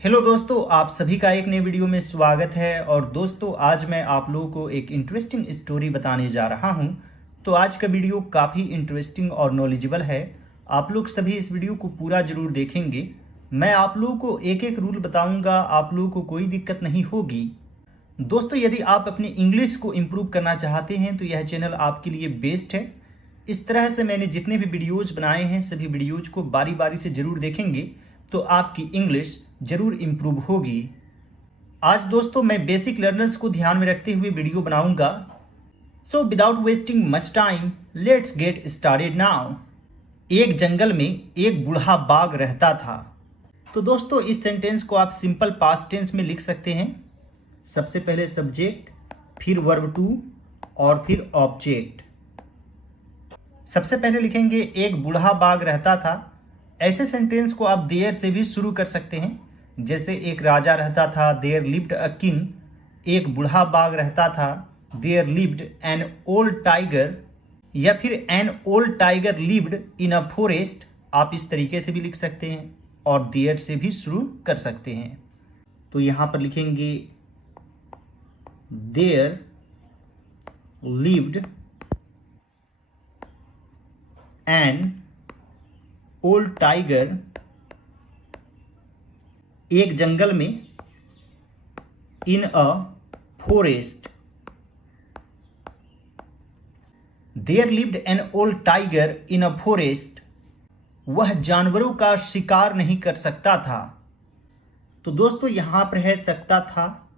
Hello दोस्तों, आप सभी का एक नए वीडियो में स्वागत है। और दोस्तों, आज मैं आप लोगों को एक इंटरेस्टिंग स्टोरी बताने जा रहा हूं। तो आज का वीडियो काफ़ी इंटरेस्टिंग और नॉलेजेबल है। आप लोग सभी इस वीडियो को पूरा जरूर देखेंगे। मैं आप लोगों को एक एक रूल बताऊंगा, आप लोगों को कोई दिक्कत नहीं होगी। दोस्तों, यदि आप अपनी इंग्लिश को इम्प्रूव करना चाहते हैं तो यह चैनल आपके लिए बेस्ट है। इस तरह से मैंने जितने भी वीडियोज बनाए हैं सभी वीडियोज को बारी बारी से जरूर देखेंगे तो आपकी इंग्लिश जरूर इम्प्रूव होगी। आज दोस्तों मैं बेसिक लर्नर्स को ध्यान में रखते हुए वीडियो बनाऊंगा। So without wasting much time let's get started now. एक जंगल में एक बूढ़ा बाघ रहता था। तो दोस्तों, इस सेंटेंस को आप सिंपल पास्ट टेंस में लिख सकते हैं। सबसे पहले सब्जेक्ट, फिर वर्ब टू और फिर ऑब्जेक्ट। सबसे पहले लिखेंगे एक बूढ़ा बाघ रहता था। ऐसे सेंटेंस को आप देयर से भी शुरू कर सकते हैं। जैसे एक राजा रहता था, देयर लिव्ड अ किंग। एक बूढ़ा बाघ रहता था, there lived an old tiger. या फिर an old tiger lived in a forest. आप इस तरीके से भी लिख सकते हैं और देयर से भी शुरू कर सकते हैं। तो यहां पर लिखेंगे there lived an old tiger. एक जंगल में, in a forest. There lived an old tiger in a forest. वह जानवरों का शिकार नहीं कर सकता था। तो दोस्तों, यहां पर है सकता था,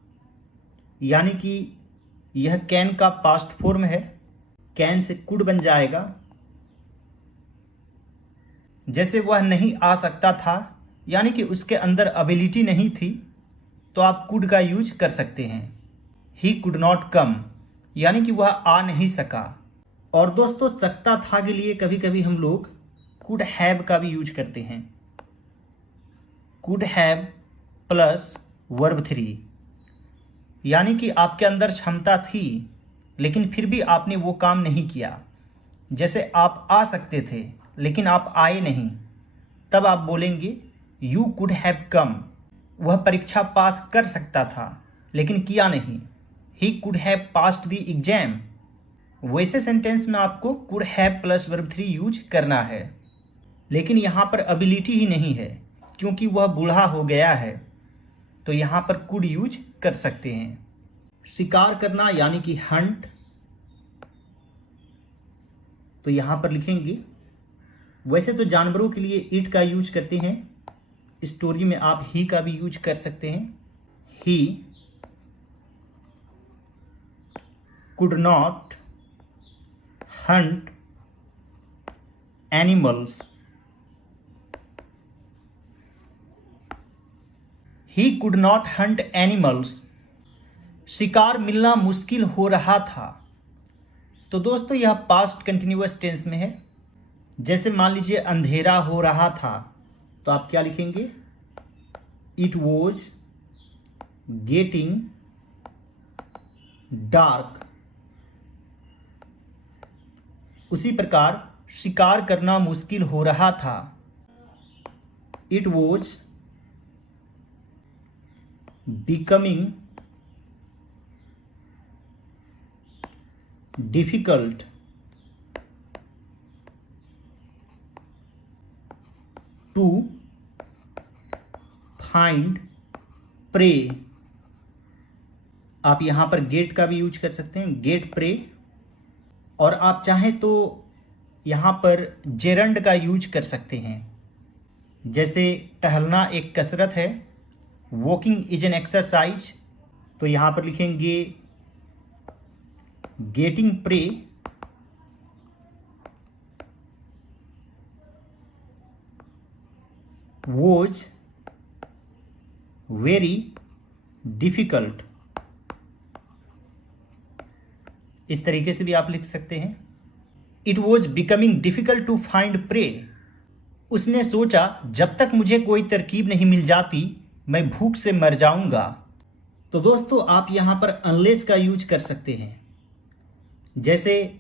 यानी कि यह कैन का पास्ट फॉर्म है। कैन से कुड बन जाएगा। जैसे वह नहीं आ सकता था, यानी कि उसके अंदर एबिलिटी नहीं थी, तो आप कुड का यूज कर सकते हैं। ही कुड नॉट कम, यानी कि वह आ नहीं सका। और दोस्तों, सकता था के लिए कभी कभी हम लोग कुड हैव का भी यूज करते हैं। Could have plus verb three, यानी कि आपके अंदर क्षमता थी लेकिन फिर भी आपने वो काम नहीं किया। जैसे आप आ सकते थे लेकिन आप आए नहीं, तब आप बोलेंगे यू कुड हैव कम। वह परीक्षा पास कर सकता था लेकिन किया नहीं। He could have passed the exam. वैसे सेंटेंस में आपको could have plus verb three use करना है। लेकिन यहां पर एबिलिटी ही नहीं है क्योंकि वह बूढ़ा हो गया है, तो यहां पर कुड यूज कर सकते हैं। शिकार करना यानी कि हंट, तो यहां पर लिखेंगे। वैसे तो जानवरों के लिए ईट का यूज करते हैं। स्टोरी में आप ही का भी यूज कर सकते हैं। He could not Hunt animals. He could not Hunt animals. शिकार मिलना मुश्किल हो रहा था। तो दोस्तों, यह पास्ट कंटिन्यूअस टेंस में है। जैसे मान लीजिए अंधेरा हो रहा था, तो आप क्या लिखेंगे? It was getting dark. उसी प्रकार शिकार करना मुश्किल हो रहा था। It was becoming difficult to find prey. आप यहां पर गेट का भी यूज कर सकते हैं, गेट प्रे। और आप चाहें तो यहां पर जेरंड का यूज कर सकते हैं। जैसे टहलना एक कसरत है, वॉकिंग इज एन एक्सरसाइज, तो यहां पर लिखेंगे getting prey was very difficult। इस तरीके से भी आप लिख सकते हैं। It was becoming difficult to find prey। उसने सोचा जब तक मुझे कोई तरकीब नहीं मिल जाती मैं भूख से मर जाऊंगा। तो दोस्तों, आप यहां पर अनलेस का यूज कर सकते हैं। जैसे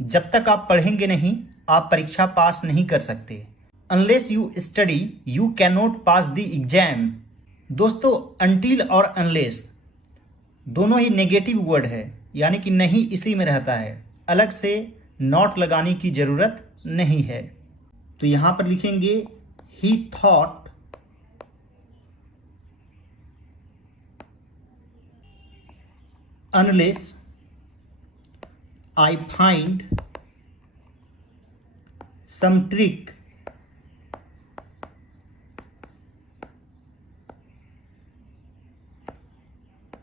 जब तक आप पढ़ेंगे नहीं आप परीक्षा पास नहीं कर सकते। Unless you study you can not pass the exam. दोस्तों until और unless दोनों ही नेगेटिव वर्ड है, यानी कि नहीं इसी में रहता है, अलग से नॉट लगाने की जरूरत नहीं है। तो यहां पर लिखेंगे he thought unless I find some trick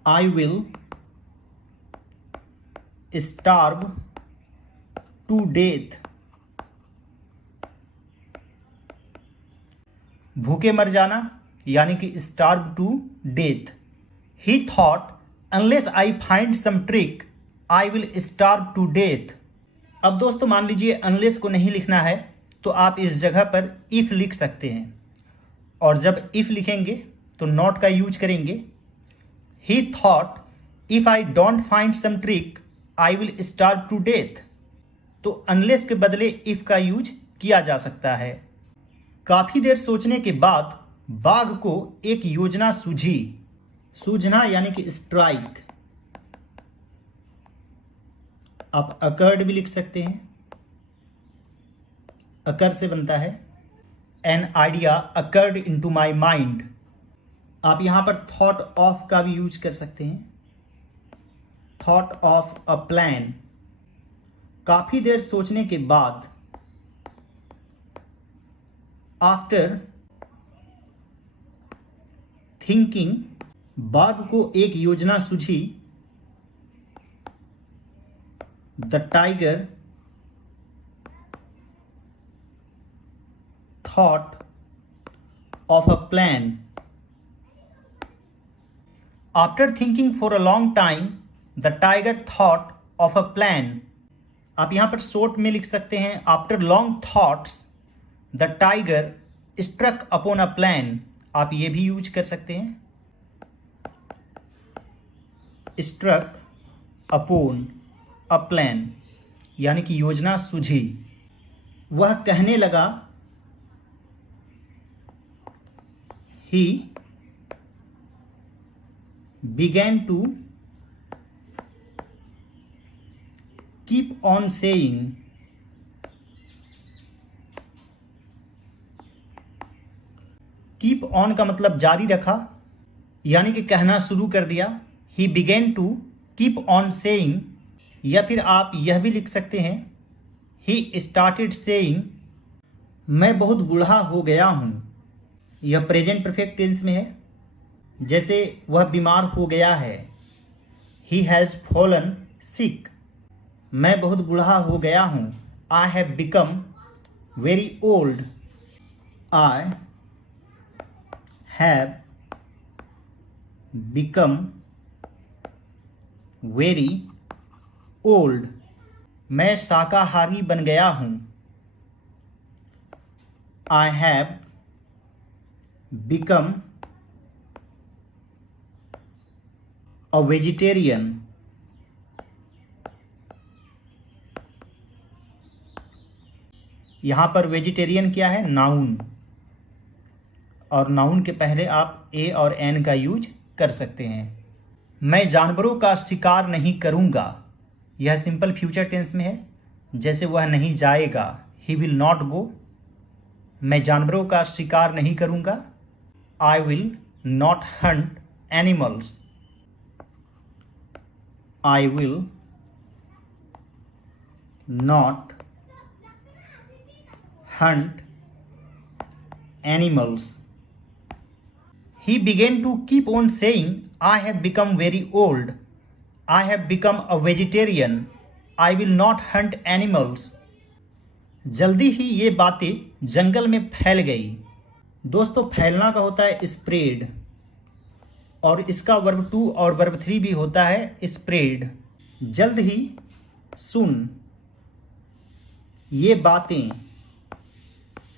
I will starve to death। भूखे मर जाना यानी कि starve to death। He thought unless I find some trick I will starve to death। अब दोस्तों मान लीजिए unless को नहीं लिखना है तो आप इस जगह पर if लिख सकते हैं, और जब if लिखेंगे तो not का यूज करेंगे। He thought if I don't find some trick I will starve to death। तो unless के बदले if का यूज किया जा सकता है। काफी देर सोचने के बाद बाघ को एक योजना सूझी। सूझना यानी कि स्ट्राइक, आप अकर्ड भी लिख सकते हैं, अकर से बनता है। An idea occurred into my mind. आप यहां पर थॉट ऑफ का भी यूज कर सकते हैं, थॉट ऑफ अ प्लान। काफी देर सोचने के बाद, आफ्टर थिंकिंग, बाघ को एक योजना सूझी। The tiger thought of a plan. After thinking for a long time the tiger thought of a plan. आप यहां पर शॉर्ट में लिख सकते हैं, after long thoughts the tiger struck upon a plan. आप ये भी यूज कर सकते हैं, स्ट्रक अपॉन अ प्लान यानी कि योजना सूझी। वह कहने लगा, ही began to keep on saying। keep on का मतलब जारी रखा, यानी कि कहना शुरू कर दिया। he began to keep on saying, या फिर आप यह भी लिख सकते हैं, he started saying। मैं बहुत बूढ़ा हो गया हूं, यह प्रेजेंट परफेक्ट टेंस में है, जैसे वह बीमार हो गया है। He has fallen sick। मैं बहुत बूढ़ा हो गया हूं। I have become very old। I have become very old। मैं शाकाहारी बन गया हूं। I have become a vegetarian। यहां पर वेजिटेरियन क्या है? नाउन, और नाउन के पहले आप ए और एन का यूज कर सकते हैं। मैं जानवरों का शिकार नहीं करूंगा, यह सिंपल फ्यूचर टेंस में है, जैसे वह नहीं जाएगा, ही विल नॉट गो। मैं जानवरों का शिकार नहीं करूंगा, I will not Hunt animals. I will not hunt animals। He began to keep on saying, I have become very old। I have become a vegetarian। I will not hunt animals। जल्दी ही ये बातें जंगल में फैल गई। दोस्तों फैलना का होता है स्प्रेड, और इसका वर्ब 2 और वर्ब 3 भी होता है स्प्रेड। जल्द ही, सुन, ये बातें,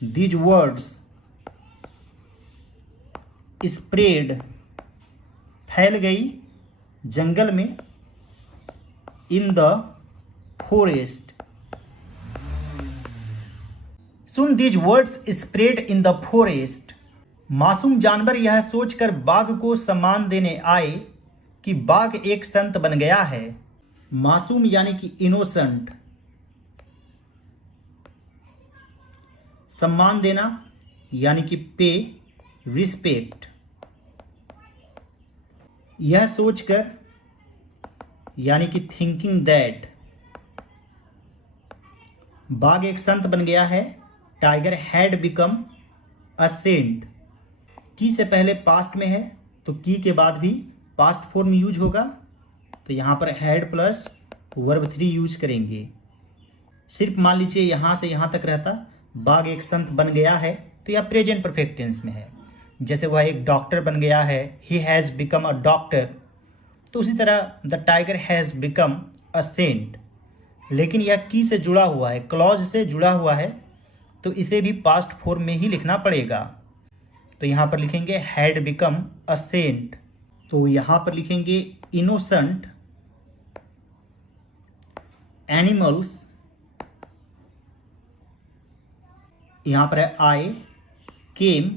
दीज वर्ड्स, स्प्रेड, फैल गई जंगल में, in the forest. Soon, these words spread in the forest. मासूम जानवर यह सोचकर बाघ को सम्मान देने आए कि बाघ एक संत बन गया है। मासूम यानी कि इनोसेंट, सम्मान देना यानी कि पे, रिस्पेक्ट। यह सोचकर यानी कि थिंकिंग दैट, बाघ एक संत बन गया है। Tiger had become a saint, की से पहले पास्ट में है तो की के बाद भी पास्ट फॉर्म यूज होगा, तो यहां पर हैड प्लस वर्ब 3 यूज करेंगे। सिर्फ मान लीजिए यहां से यहां तक रहता बाघ एक संत बन गया है तो यह प्रेजेंट परफेक्ट टेंस में है। जैसे वह एक डॉक्टर बन गया है, he has become a doctor, तो उसी तरह the tiger has become a saint. लेकिन यह की से जुड़ा हुआ है, क्लॉज से जुड़ा हुआ है, तो इसे भी पास्ट फॉर्म में ही लिखना पड़ेगा। तो यहां पर लिखेंगे हैड बिकम अ सेंट, तो यहां पर लिखेंगे इनोसेंट एनिमल्स, यहां पर है आई केम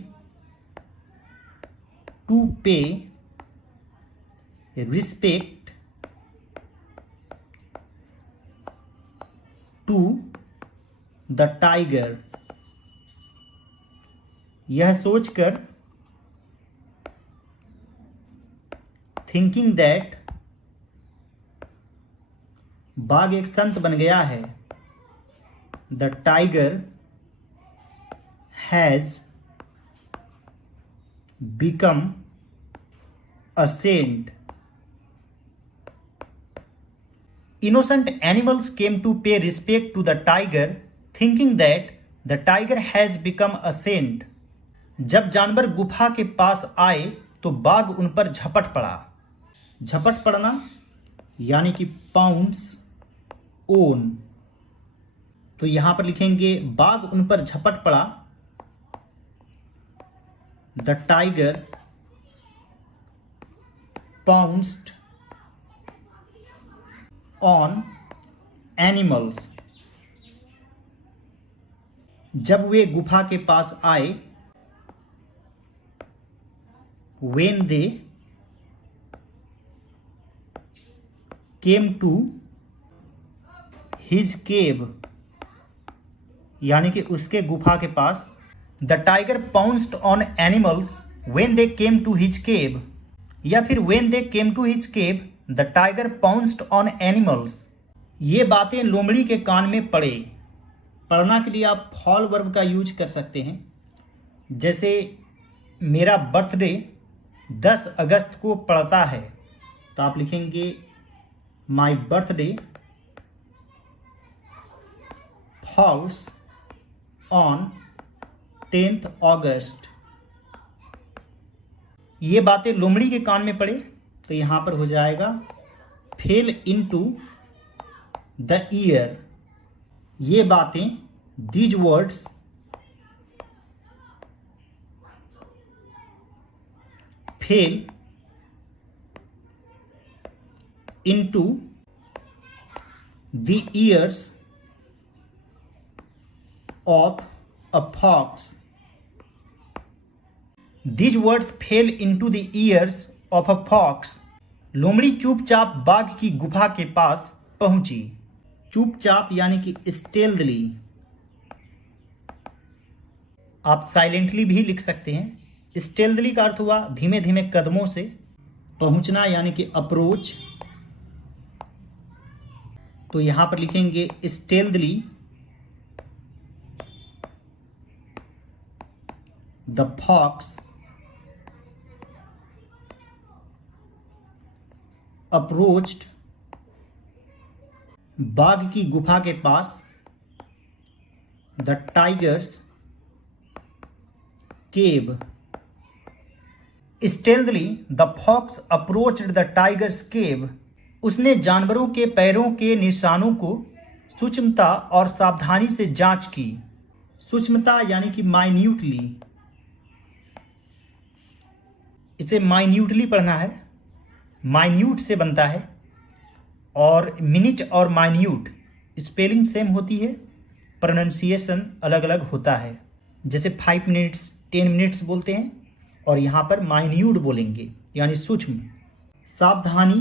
टू पे रिस्पेक्ट टू द टाइगर। यह सोचकर थिंकिंग दैट, बाघ एक संत बन गया है। The tiger has become a saint. Innocent animals came to pay respect to the tiger, thinking that the tiger has become a saint. जब जानवर गुफा के पास आए तो बाघ उन पर झपट पड़ा। झपट पड़ना यानी कि पाउंस ओन, तो यहां पर लिखेंगे बाघ उन पर झपट पड़ा। The tiger pounced on animals. जब वे गुफा के पास आए, when they came to his cave, यानी कि उसके गुफा के पास। The tiger pounced on animals when they came to his cave, या फिर when they came to his cave the tiger pounced on animals. ये बातें लोमड़ी के कान में पड़े। पढ़ना के लिए आप फॉल वर्ब का यूज कर सकते हैं। जैसे मेरा बर्थडे 10 अगस्त को पड़ता है, तो आप लिखेंगे my birthday falls on 10th अगस्त। ये बातें लोमड़ी के कान में पड़े, तो यहां पर हो जाएगा फेल इनटू द ईयर। ये बातें, these words fell into the ears of a fox. These words fell into the ears of a fox. लोमड़ी चुपचाप बाघ की गुफा के पास पहुंची। चुपचाप यानी कि स्टेल्थली। आप साइलेंटली भी लिख सकते हैं। स्टेल्थली का अर्थ हुआ धीमे धीमे कदमों से पहुंचना, यानी कि अप्रोच। तो यहां पर लिखेंगे स्टेल्थली द फॉक्स अप्रोच्ड, बाघ की गुफा के पास, the tiger's cave. Stealthily the fox approached the tiger's cave. उसने जानवरों के पैरों के निशानों को सूक्ष्मता और सावधानी से जांच की। सूक्ष्मता यानी कि माइन्यूटली, इसे माइन्यूटली पढ़ना है। माइन्यूट से बनता है, और मिनट और माइन्यूट स्पेलिंग सेम होती है, प्रोनाउंसिएशन अलग अलग होता है। जैसे 5 मिनट्स 10 मिनट्स बोलते हैं, और यहाँ पर माइन्यूट बोलेंगे यानी सूक्ष्म। सावधानी,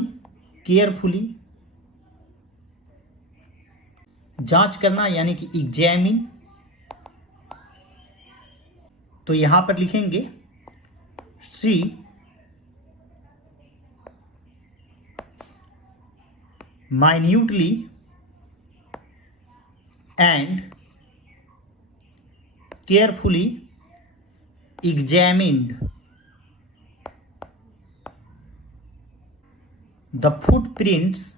केयरफुली, जांच करना यानी कि एग्जामिन, तो यहां पर लिखेंगे she minutely and carefully examined the footprints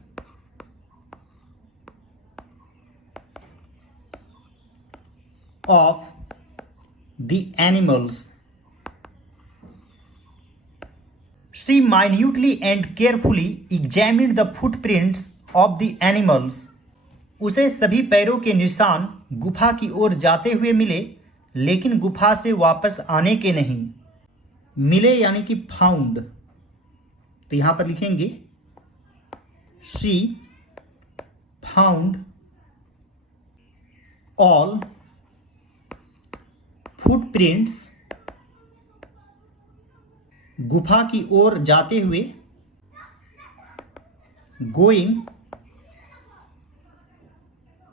of the animals. She minutely and carefully examined the footprints of the animals. उसे सभी पैरों के निशान गुफा की ओर जाते हुए मिले, लेकिन गुफा से वापस आने के नहीं। मिले यानी कि फाउंड, तो यहां पर लिखेंगे she found all फुटप्रिंट्स, गुफा की ओर जाते हुए, गोइंग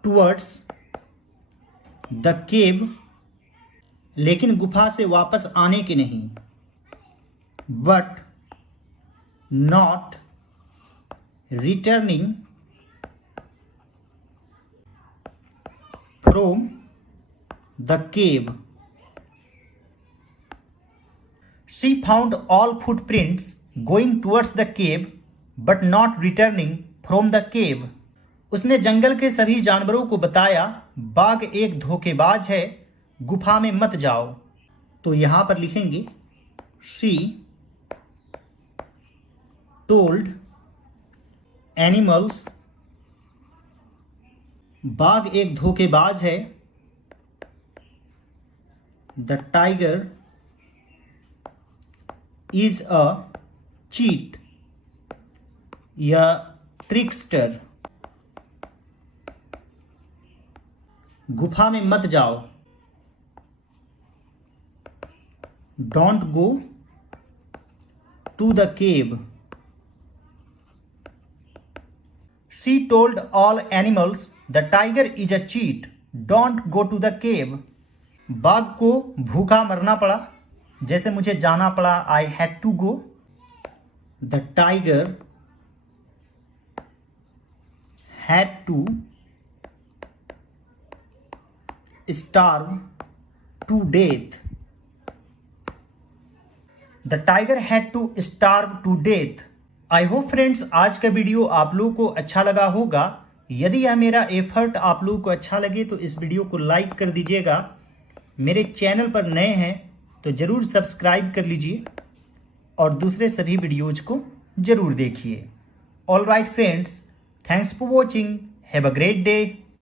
टुवर्ड्स द केव, लेकिन गुफा से वापस आने के नहीं, but not returning from the cave. She found all footprints going towards the cave but not returning from the cave. उसने जंगल के सभी जानवरों को बताया बाघ एक धोखेबाज है, गुफा में मत जाओ। तो यहां पर लिखेंगे She told animals, बाघ एक धोखेबाज है, the tiger is a cheat या ट्रिकस्टर। गुफा में मत जाओ, don't go to the cave. She told all animals the tiger is a cheat, don't go to the cave. बाघ को भूखा मरना पड़ा, जैसे मुझे जाना पड़ा, I had to go. The tiger had to starve to death. The tiger had to starve to death. I hope friends आज का वीडियो आप लोगों को अच्छा लगा होगा। यदि यह मेरा एफर्ट आप लोगों को अच्छा लगे तो इस वीडियो को लाइक कर दीजिएगा। मेरे चैनल पर नए हैं तो ज़रूर सब्सक्राइब कर लीजिए और दूसरे सभी वीडियोज़ को ज़रूर देखिए। All right friends, thanks for watching, have a great day.